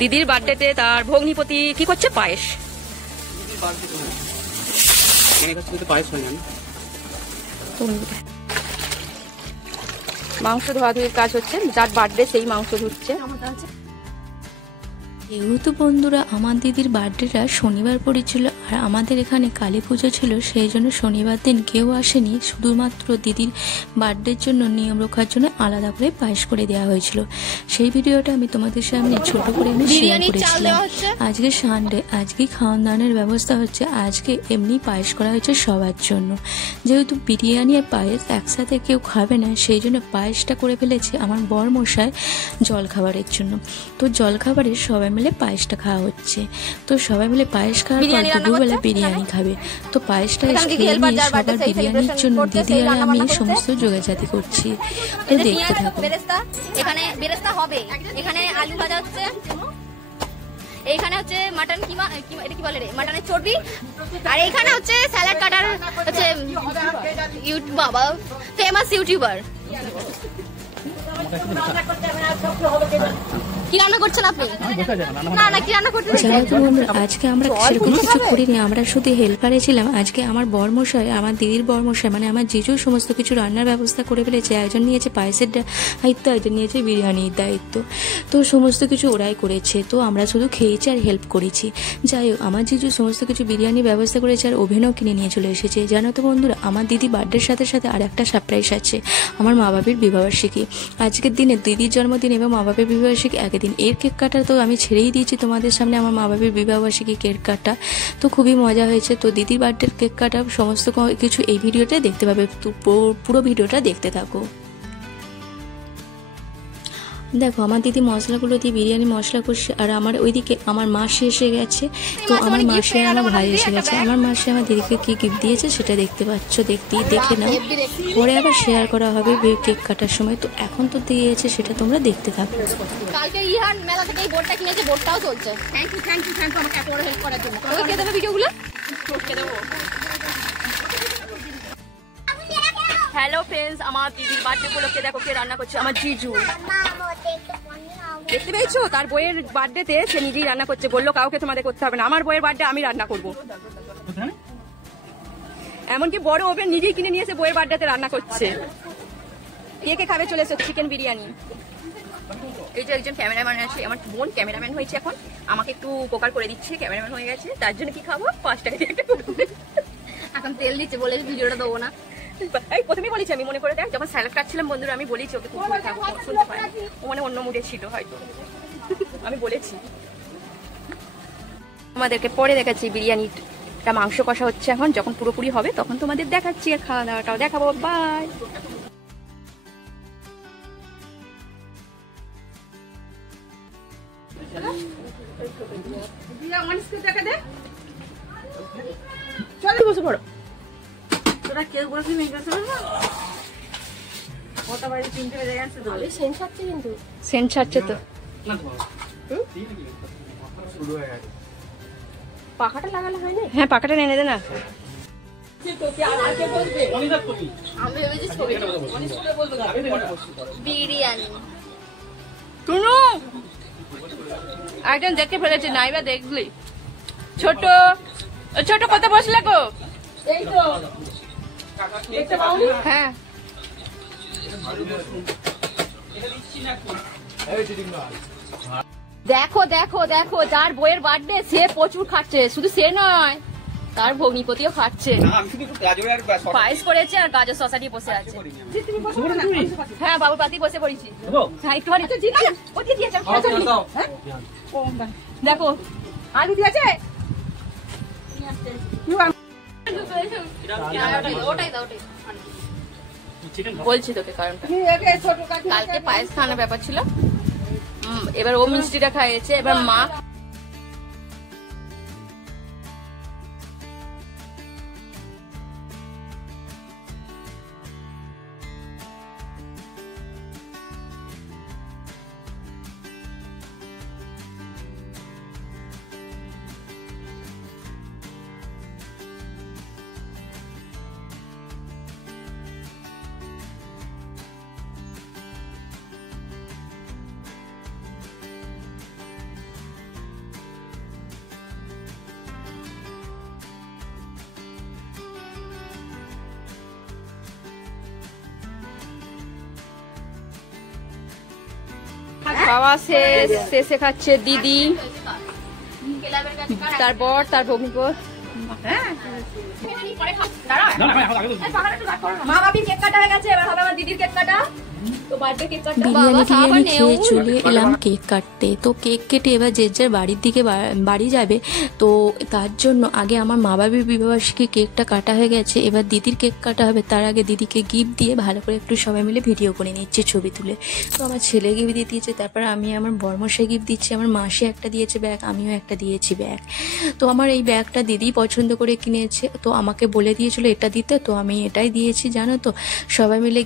দিদির বার্থডেতে তার ভগ্নিপতি কি করছে? পায়েস। মাংস ধোয়াধুয়ির কাজ হচ্ছে, যার বার্থডে সেই মাংস ধুচ্ছে। যেহেতু বন্ধুরা আমার দিদির বার্থডেটা শনিবার পড়েছিল আর আমাদের এখানে কালী পুজো ছিল, সেই জন্য শনিবার দিন কেউ আসেনি। শুধুমাত্র দিদির বার্থডের জন্য নিয়ম রক্ষার জন্য আলাদা করে পায়েস করে দেওয়া হয়েছিল। সেই ভিডিওটা আমি তোমাদের সামনে ছোট করে আমি শেয়ার করেছিলাম। আজকে সানডে, আজকে খাওয়ান দাওয়ানোর ব্যবস্থা হচ্ছে। আজকে এমনি পায়েস করা হয়েছে সবার জন্য। যেহেতু বিরিয়ানি আর পায়েস একসাথে কেউ খাবে না, সেই জন্য পায়েসটা করে ফেলেছে আমার বর মশাই জলখাবারের জন্য। তো জলখাবারে সবাই মিলে পায়েসটা খাওয়া হচ্ছে। তো সবাই মিলে পায়েস খাওয়ার পর দুপুরবেলা বিরিয়ানি খাবে। তো পায়েসটা খেয়ে নিয়ে সবার বিরিয়ানির জন্য দিদি আর আমি সমস্ত জোগাড়জাতি করছি। তো দেখতে থাকো। এখানে বেরেস্তা হবে, এখানে আলু ভাজা হচ্ছে, এইখানে হচ্ছে মাটন কিমা, এটা কি বলে রে, মাটনের চর্বি, আর এইখানে হচ্ছে স্যালাড কাটার হচ্ছে বাবা ফেমাস ইউটিউবার। কি রান্না করছেন আপনি? না না, কি রান্না করতেছেন? আজকে আমরা সেরকম কিছু করিনি, আমরা শুধু হেল্পারে ছিলাম। আজকে আমার বরমশাই, আমার দিদির বরমশাই মানে আমার জিজু সমস্ত কিছু রান্নার ব্যবস্থা করে ফেলেছে। একজন নিয়েছে পায়েসের দায়িত্ব, একজন নিয়েছে বিরিয়ানির দায়িত্ব। তো সমস্ত কিছু ওরাই করেছে। তো আমরা শুধু খেয়েছি আর হেল্প করেছি। যাই হোক, আমার জিজু সমস্ত কিছু বিরিয়ানির ব্যবস্থা করেছে আর ওভেনও কিনে নিয়ে চলে এসেছে। জানো তো বন্ধুরা, আমার দিদি বার্থডের সাথে সাথে আর একটা সারপ্রাইজ আছে, আমার মা বাবার বিবাহবার্ষিকী। আজকের দিনে দিদির জন্মদিন এবং মা বাবার বিবাহবার্ষিকী একদিন। এর কেক কাটা তো আমি ছেড়েই দিয়েছি তোমাদের সামনে, আমার মা বাবার বিবাহবার্ষিকী কেক কাটা। তো খুবই মজা হয়েছে। তো দিদির বার্থডের কেক কাটা সমস্ত কিছু এই ভিডিওতে দেখতে পাবে। তো পুরো ভিডিওটা দেখতে থাকো। দেখো, আমার দিদি মশলাগুলো দিয়ে বিরিয়ানি মশলা করছে আর আমার ওইদিকে আমার মাসি এসে গেছে। তো আমার মাসি আর আমার ভাই এসে গেছে। আমার মাসি আমার দিদিকে কি গিফট দিয়েছে সেটা দেখতে পাচ্ছ, দেখে নাও। পরে আবার শেয়ার করা হবে কেক কাটার সময়। তো এখন তো দিয়েছে, সেটা তোমরা দেখতে থাকো। কালকে ইহান মেলা থেকে এই বোর্ডটা কিনেছে, বোর্ডটাও চলছে। থ্যাংক ইউ আমাকে এত বড় হেল্প করার জন্য। ওকে দেবে ভিডিওগুলো, ওকে দেবো। হ্যালো ফ্রেন্ডস, আমার দিদির বার্থডে উপলক্ষে দেখো কে রান্না করছে, আমার জিজু। দেখতে পেয়েছো, তার বইয়ের বার্থডেতে সে নিজেই রান্না করছে। বললো কাউকে তোমাদের করতে হবে না, আমার বইয়ের বার্থডে আমি রান্না করবো। এমনকি বড় ওভেন নিজেই কিনে নিয়েছে, বইয়ের বার্থডেতে রান্না করছে। কে খাবে চলে এসো চিকেন বিরিয়ানি। এই যে একজন ক্যামেরাম্যান আছে, আমার বোন ক্যামেরাম্যান হয়েছে এখন, আমাকে একটু উপকার করে দিচ্ছে, ক্যামেরাম্যান হয়ে গেছে। তার জন্য কি খাবো? 5 টাকা দিয়ে একটা এখন তেল দিচ্ছে বলে ভিডিওটা দেবো না। এই প্রথমেই বলেছি আমি, মনে করে দেখ, যখন স্যালাড কাটছিলাম বন্ধুরা আমি বলেছি ওকে শুনতে পাই, ও মানে অন্য মুডে ছিল হয়তো, আমি বলেছি। আমাদেরকে পরে দেখাচ্ছি বিরিয়ানিটা, মাংস কষা হচ্ছে এখন, যখন পুরোপুরি হবে তখন তোমাদের দেখাচ্ছি আর খাওয়া দাওয়াটাও দেখাবো। বাই। চল বসে পড়ো। সেন্ট ছাড়ছে তো, পাখাটা লাগালে হয় না? হ্যাঁ, পাখাটা এনে দে না। বিরিয়ানি একজন দেখে ফেলেছে, নাইবা দেখলি। ছোট ছোট কত বসলে গো? হ্যাঁ, দেখো দেখো দেখো, যার বইয়ের বার্থডে সে প্রচুর খাচ্ছে। শুধু সে নয়, তার ভগ্নিপতিও খাচ্ছে। পায়েস করেছে আর গাজর শসা দিয়ে বসে আছে। হ্যাঁ, বাবুর পাতি বসে পড়েছি। হ্যাঁ, একটুখানি দেখো আলু দিয়েছে। বলছি তোকে কারণটা, কালকে পায়েস খাওয়ানোর ব্যাপার ছিল, এবার ও মিষ্টিটা খাইয়েছে, এবার মা খাওয়া শেষ, শেষে খাচ্ছে দিদি, তারপর তার ভগ্নিপর। মা বাপির কেক কাটা হয়ে গেছে, এবার হবে আমার দিদির কেক কাটা। তো বার্থডে কেক কাটা বিরিয়ানি খেয়ে চলে এলাম কেক কাটতে। তো কেক কেটে এবার যে যার বাড়ির দিকে বাড়ি যাবে। তো তার জন্য আগে আমার মা বাবির বিবাহবার্ষিকী কেকটা কাটা হয়ে গেছে, এবার দিদির কেক কাটা হবে। তার আগে দিদিকে গিফট দিয়ে ভালো করে একটু সবাই মিলে ভিডিও করে নিচ্ছে, ছবি তুলে। তো আমার ছেলে গিফট দিয়ে দিয়েছে, তারপর আমি আমার বর্মশাই গিফট দিচ্ছি, আমার মাসি একটা দিয়েছে ব্যাগ, আমিও একটা দিয়েছি ব্যাগ। তো আমার এই ব্যাগটা দিদি পছন্দ করে কিনেছে, তো আমাকে বলে দিয়েছিল এটা দিতে, তো আমি এটাই দিয়েছি। জানো তো সবাই মিলে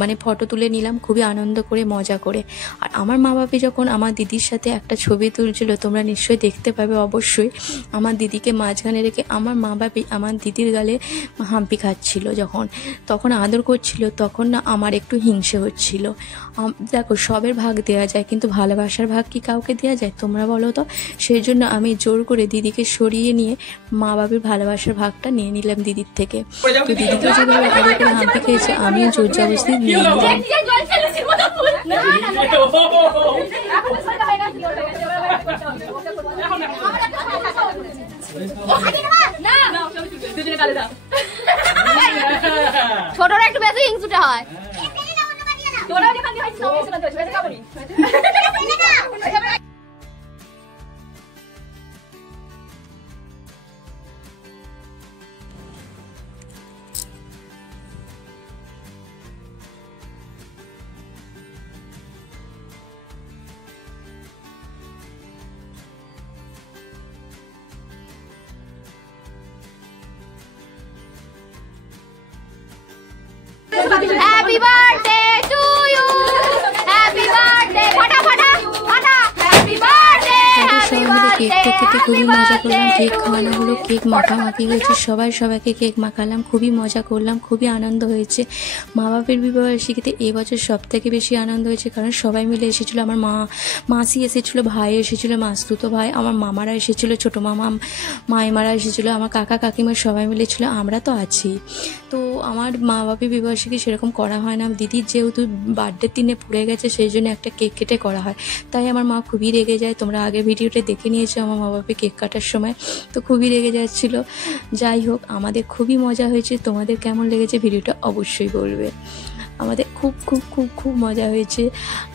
মানে ফটো তুলে নিলাম খুবই আনন্দ করে, মজা করে। আর আমার মা বাবা যখন আমার দিদির সাথে একটা ছবি তুলছিল, তোমরা নিশ্চয়ই দেখতে পাবে অবশ্যই, আমার দিদিকে মাঝখানে রেখে আমার মা বাবা আমার দিদির গালে হাম্পি খাচ্ছিল যখন, তখন আদর করছিল, তখন না আমার একটু হিংসে হচ্ছিল। দেখো সবের ভাগ দেওয়া যায়, কিন্তু ভালোবাসার ভাগ কি কাউকে দেওয়া যায় তোমরা বলো তো? সেই জন্য আমি জোর করে দিদিকে সরিয়ে নিয়ে মা বাবার ভালোবাসার ভাগটা নিয়ে নিলাম দিদির থেকে। তো দিদি তো যেভাবে আদর করে হাম্পি খেয়েছে, আমিও জোর জবরদস্তি নিয়ে নিলাম। ছোটরা একটু বেশি হিংসুটে হয়। Happy birthday to you. Happy birthday. ফাটা ফাটা ফাটা। Happy birthday. সবাই মিলে কেক কেটে খুবই মজা করলাম। কেক খাওয়ানো হলো, কেক মাখামাখি হয়েছে, সবাইকে কেক মাখালাম, খুবই মজা করলাম, খুবই আনন্দ হয়েছে। মা বাপের বিবাহবার্ষিকীতে এবছর সব থেকে বেশি আনন্দ হয়েছে, কারণ সবাই মিলে এসেছিলো। আমার মাসি এসেছিলো, ভাই এসেছিলো, মাসতুতো ভাই, আমার মামারা এসেছিলো, ছোটো মামা মাইমারা এসেছিলো, আমার কাকা কাকিমা সবাই মিলে ছিল, আমরা তো আছি। তো আমার মা বাপের বিবাহবার্ষিকী সেরকম করা হয় না, দিদির যেহেতু বার্থডের দিনে পড়ে গেছে সেই জন্য একটা কেক কেটে করা হয়, তাই আমার মা খুবই রেগে যায়। তোমরা আগে ভিডিওটা দেখে নিয়েছো আমার মা বাপের কেক কাটার সময়, তো খুবই রেগে যাচ্ছিল। যাই হোক, আমাদের খুবই মজা হয়েছে। তোমাদের কেমন লেগেছে ভিডিওটা অবশ্যই বলবে। আমাদের খুব খুব খুব খুব মজা হয়েছে,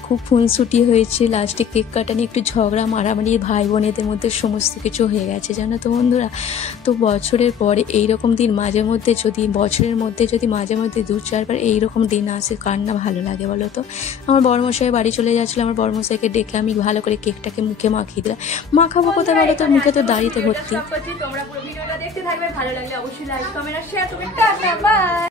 খুব খুনসুটি হয়েছে। লাস্টে কেক কাটা নিয়ে একটু ঝগড়া মারামারি ভাই বোনেদের মধ্যে সমস্ত কিছু হয়ে গেছে, জানো তো বন্ধুরা। তো বছরের পরে এইরকম দিন বছরের মধ্যে যদি মাঝে মধ্যে 2-4 বার এইরকম দিন আসে, কার না ভালো লাগে বলো তো। আমার বড়মশাই বাড়ি চলে যাচ্ছিলো, আমার বড়মশাইকে ডেকে আমি ভালো করে কেকটাকে মুখে মাখিয়ে দিলাম। মাখাবো কোথায় বলো তো, মুখে তো দাড়িতে ভর্তি। তোমরা পুরো ভিডিওটা দেখতে থাকবে, ভালো লাগলে অবশ্যই লাইক কমেন্ট আর শেয়ার করবে। Tata bye.